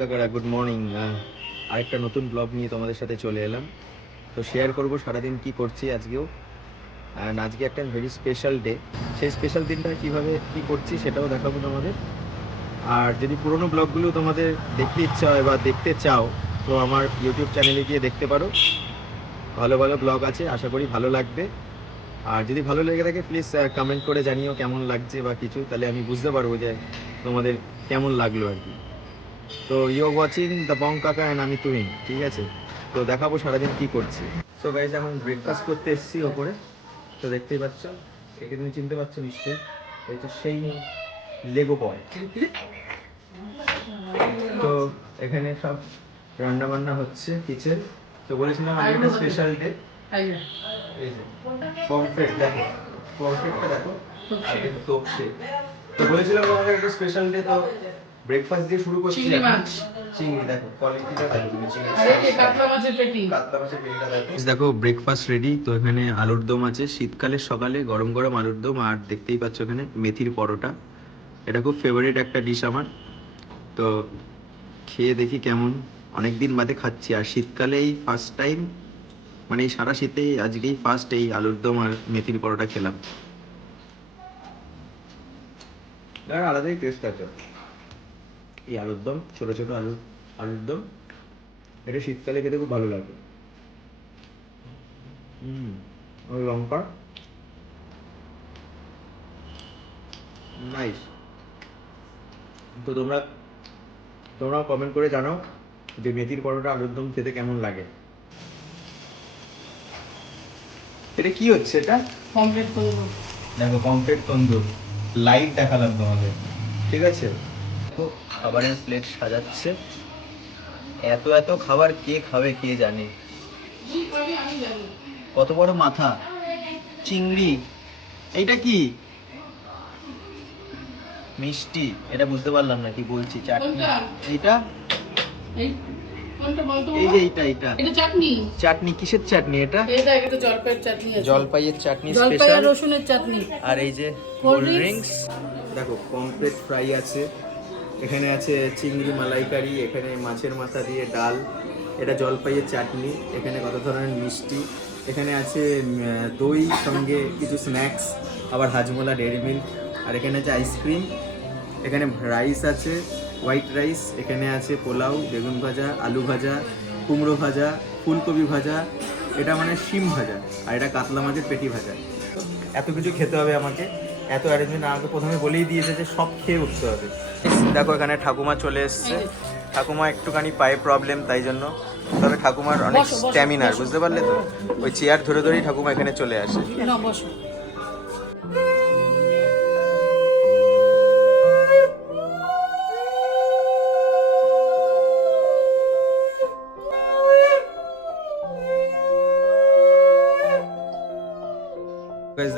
কাকারা, good morning. আরেকটা নতুন ব্লগ নিয়ে তোমাদের সাথে চলে এলাম। তো শেয়ার করব সারাদিন কি করছি আজকেও। অ্যান্ড আজকে একটা ভেরি স্পেশাল ডে। সেই স্পেশাল দিনটা কীভাবে কী করছি সেটাও দেখাবো তোমাদের। আর যদি পুরোনো ব্লগগুলো তোমাদের দেখতে ইচ্ছা হয় বা দেখতে চাও, তো আমার ইউটিউব চ্যানেলে গিয়ে দেখতে পারো। ভালো ভালো ব্লগ আছে, আশা করি ভালো লাগবে। আর যদি ভালো লেগে থাকে প্লিজ কমেন্ট করে জানিও কেমন লাগছে বা কিছু, তাহলে আমি বুঝতে পারবো যে তোমাদের কেমন লাগলো আর কি। তো ইউ ওয়াচিং দ্য বং কাকা অ্যান্ড আমি তুহিন, ঠিক আছে? তো দেখাবো সারাদিন কি করছি। সো গাইজ, এখন ব্রেকফাস্ট করতে এসেছি ওপরে। তো দেখতেই পাচ্ছ, একে তুমি চিনতে পারছো নিশ্চয়ই, এই তো সেই লেগো বয়। তো এখানে সব রান্না বান্না হচ্ছে কিচেন। তো বলেছিলাম আজকে স্পেশাল ডে। এই যে পমফ্রেট, দেখো পমফ্রেটটা দেখো, আর দেখো তোপসে। তো বলেছিলাম আমাদের একটা স্পেশাল ডে, তো ব্রেকফাস্ট দিয়ে শুরু করছি। চিংড়ি মাছ, চিংড়ি দেখো, কোয়ালিটিটা দেখো তুমি, চিংড়ি আর এই কাতলা মাছের পেটি। কাতলা মাছের পেটিটা দেখো। দেখো ব্রেকফাস্ট রেডি। তো এখানে আলুর দম আছে, শীতকালের সকালে গরম গরম আলুর দম। আর দেখতেই পাচ্ছ এখানে মেথির পরোটা। এটা খুব ফেভারিট একটা ডিশ আমার। তো খেয়ে দেখি কেমন। অনেকদিন বাদে খাচ্ছি, আর শীতকালে এই ফার্স্ট টাইম, মানে এই সারা শীতেই আজকেই ফার্স্ট এই আলুর দম আর মেথির পরোটা খেলাম। আর আলাদাই টেস্ট আছে এই আলুর দম, ছোটো ছোটো আলুর দম। এটা শীতকালে খেতে খুব ভালো লাগে। আর লঙ্কা নাইস। তো তোমরাও কমেন্ট করে জানাও যে মেথির পরোটা আলুর দম খেতে কেমন লাগে। এটা কি হচ্ছে? এটা পমফ্রেট তন্দুর। দেখো পমফ্রেট তন্দুর লাইভ দেখালাম তোমাদের, ঠিক আছে? তো খাবারের প্লেট সাজাচ্ছে। এত এত খাবার কে খাবে কে জানে। কত বড় মাথা, চিংড়ি। এইটা কি মিষ্টি? এটা বুঝতে পারলাম না কি বলছি। চাটনি এইটা, এই কোনটা বলতো? এই যে এইটা এটা চাটনি। চাটনি কিসের চাটনি এটা? এটা একটা জলপাইয়ের চাটনি আছে। জলপাইয়ের চাটনি জলপাই স্পেশাল। আর রসুনের চাটনি। আর এই যে কোল্ড ড্রিঙ্কস। দেখো পমফ্রেট ফ্রাই আছে, এখানে আছে চিংড়ি মালাইকারি, এখানে মাছের মাথা দিয়ে ডাল, এটা জলপাইয়ের চাটনি, এখানে কত ধরনের মিষ্টি, এখানে আছে দই, সঙ্গে কিছু স্ন্যাক্স, আবার হাজমোলা, ডেয়ারি মিল্ক, আর এখানে আছে আইসক্রিম, এখানে রাইস আছে, হোয়াইট রাইস, এখানে আছে পোলাও, বেগুন ভাজা, আলু ভাজা, কুমড়ো ভাজা, ফুলকপি ভাজা, এটা মানে শিম ভাজা, আর এটা কাতলা মাছের পেটি ভাজা। এত কিছু খেতে হবে আমাকে, এত অ্যারেঞ্জমেন্ট আমাকে প্রথমে বলেই দিয়েছে যে সব খেয়ে উঠতে হবে। দেখো এখানে ঠাকুমা চলে এসছে। ঠাকুমা একটুখানি পায়ে প্রবলেম, তাই জন্য। তবে ঠাকুমার অনেক স্ট্যামিনার, বুঝতে পারলে তো? ওই চেয়ার ধরে ধরেই ঠাকুমা এখানে চলে আসে। না বসো।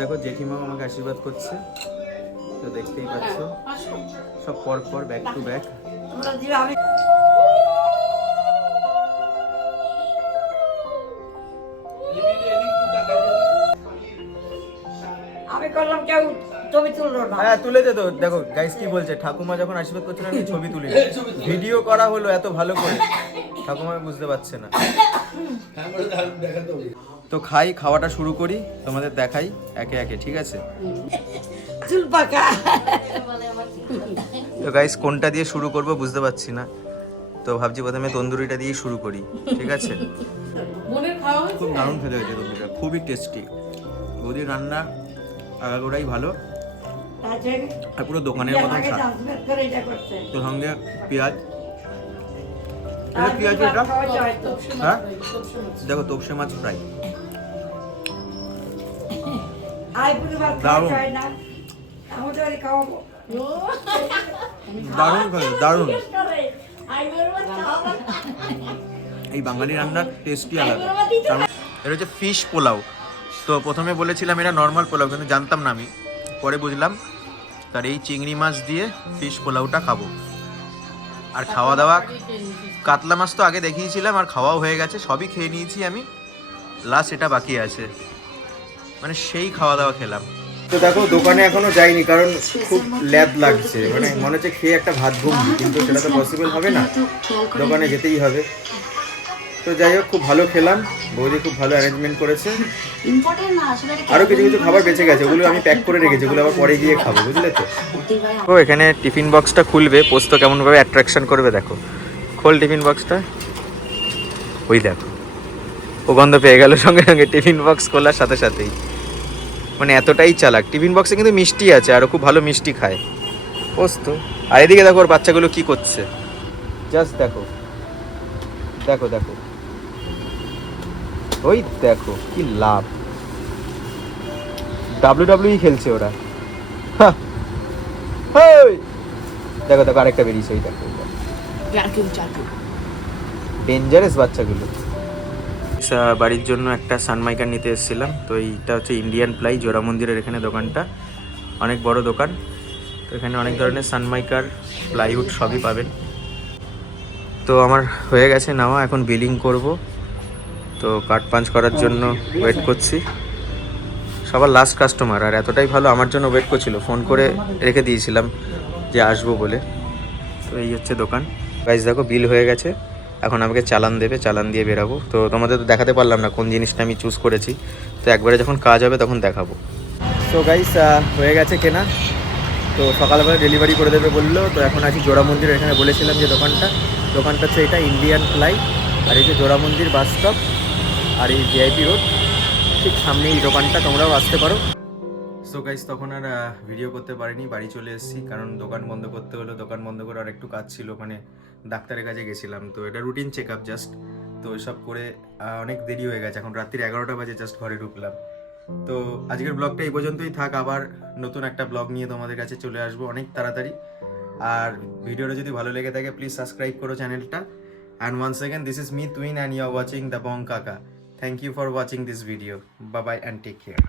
দেখো জেঠিমাও আমাকে আশীর্বাদ করছে, তো দেখতেই পাচ্ছ সব পর পর ব্যাক টু ব্যাক। আমি করলাম কেউ ছবি তুললো না। হ্যাঁ তুলেছে তো। দেখো গাইস কি বলছে, ঠাকুমা যখন আশীর্বাদ করছে না, আমি ছবি তুলি, ভিডিও করা হলো এত ভালো করে, ঠাকুমা বুঝতে পারছে না। তো খাওয়াটা শুরু করি, তোমাদের দেখাই একে একে, ঠিক আছে? চুল পাকা। তো গাইস কোনটা দিয়ে শুরু করব বুঝতে পারছি না, তো ভাবছি প্রথমে তন্দুরিটা দিয়ে শুরু করি, ঠিক আছে? বোনের খাওয়া হয়েছে? খুব দারুণ খেতে হয়েছে তন্দুরিটা, খুবই টেস্টি। বৌদির রান্না আগাগোড়াই ভালো, আর পুরো দোকানের মতন স্বাদ। তো সঙ্গে পেঁয়াজ, এটা কি আছে এটা? হ্যাঁ দেখো তোপসে মাছ ফ্রাই, দারুণ দারুণ খেতে, দারুণ। এই বাঙালি রান্নার টেস্টই আলাদা। এটা হচ্ছে ফিশ পোলাও। তো প্রথমে বলেছিলাম এটা নর্মাল পোলাও, কিন্তু জানতাম না আমি, পরে বুঝলাম। তার এই চিংড়ি মাছ দিয়ে ফিশ পোলাওটা খাবো। আর খাওয়া দাওয়া, কাতলা মাছ তো আগে দেখিয়েছিলাম আর খাওয়াও হয়ে গেছে, সবই খেয়ে নিয়েছি আমি, লাস্ট এটা বাকি আছে। মানে সেই খাওয়া দাওয়া খেলাম। তো দেখো দোকানে এখনো যাইনি কারণ খুব ল্যাব লাগছে, মানে মনে হচ্ছে খেয়ে একটা ভাত ঘুমবি, কিন্তু সেটা তো পসিবল হবে না, দোকানে যেতেই হবে। তো যাই হোক, খুব ভালো খেলাম, বৌদি খুব ভালো অ্যারেঞ্জমেন্ট করেছে। আরও কিছু কিছু খাবার বেঁচে গেছে, ওগুলো আমি প্যাক করে রেখেছি, ওগুলো আবার পরে গিয়ে খাবো, বুঝলে তো। ও এখানে টিফিন বক্সটা খুলবে, পোস্ত কেমনভাবে অ্যাট্রাকশন করবে দেখো। খোল টিফিন বক্সটা, ওই দেখো ও গন্ধ পেয়ে গেল সঙ্গে সঙ্গে টিফিন বক্স খোলার সাথে সাথেই, মানে এতটাই চালাক। টিফিন বক্সে কিন্তু মিষ্টি আছে, আরও খুব ভালো মিষ্টি খায় পোস্ত। আর এদিকে দেখো ওর বাচ্চাগুলো কি করছে, জাস্ট দেখো দেখো দেখো, ওই দেখো কি লাভ, WWE খেলছে ওরা। হা, হেই! দেখো দেখো আরেকটা বেরিয়েছে, ওই দেখো ডেঞ্জারাস বাচ্চাগুলো। বাড়ির জন্য একটা সানমাইকার নিতে এসেছিলাম, তো এইটা হচ্ছে ইন্ডিয়ান প্লাই, জোড়া মন্দিরের এখানে দোকানটা, অনেক বড় দোকান। তো এখানে অনেক ধরনের সানমাইকার, প্লাইউড সবই পাবেন। তো আমার হয়ে গেছে নেওয়া, এখন বিলিং করব, তো কার্ড পাঞ্চ করার জন্য ওয়েট করছি। সবার লাস্ট কাস্টমার, আর এতটাই ভালো আমার জন্য ওয়েট করছিল, ফোন করে রেখে দিয়েছিলাম যে আসবো বলে। তো এই হচ্ছে দোকান। গাইস দেখো বিল হয়ে গেছে, এখন আমাকে চালান দেবে, চালান দিয়ে বেরাবো। তো তোমাদের তো দেখাতে পারলাম না কোন জিনিসটা আমি চুজ করেছি, তো একবারে যখন কাজ হবে তখন দেখাবো। তো গাইস হয়ে গেছে কেনা, তো সকালবেলা ডেলিভারি করে দেবে বললো। তো এখন আছি জোড়া মন্দির, এখানে বলেছিলাম যে দোকানটা হচ্ছে এটা ইন্ডিয়ান প্লাই, আর এই যে জোড়া মন্দির বাস স্টপ আর এই ভিআইপি রোড, ঠিক সামনে এই দোকানটা, তোমরাও আসতে পারো। সো গাইস তখন আর ভিডিও করতে পারিনি, বাড়ি চলে এসেছি, কারণ দোকান বন্ধ করতে হলো। দোকান বন্ধ করে আর একটু কাজ ছিল, মানে ডাক্তারের কাছে গেছিলাম, তো এটা রুটিন চেক আপ জাস্ট। তো এসব করে অনেক দেরি হয়ে গেছে, এখন রাত্রির 11টা বাজে জাস্ট ঘরে ঢুকলাম। তো আজকের ব্লগটা এই পর্যন্তই থাক, আবার নতুন একটা ব্লগ নিয়ে তোমাদের কাছে চলে আসবো অনেক তাড়াতাড়ি। আর ভিডিওটা যদি ভালো লেগে থাকে প্লিজ সাবস্ক্রাইব করো চ্যানেলটা। And once again this is me Tuin and you are watching the Bong Kaka. Thank you for watching this video. Bye bye and take care.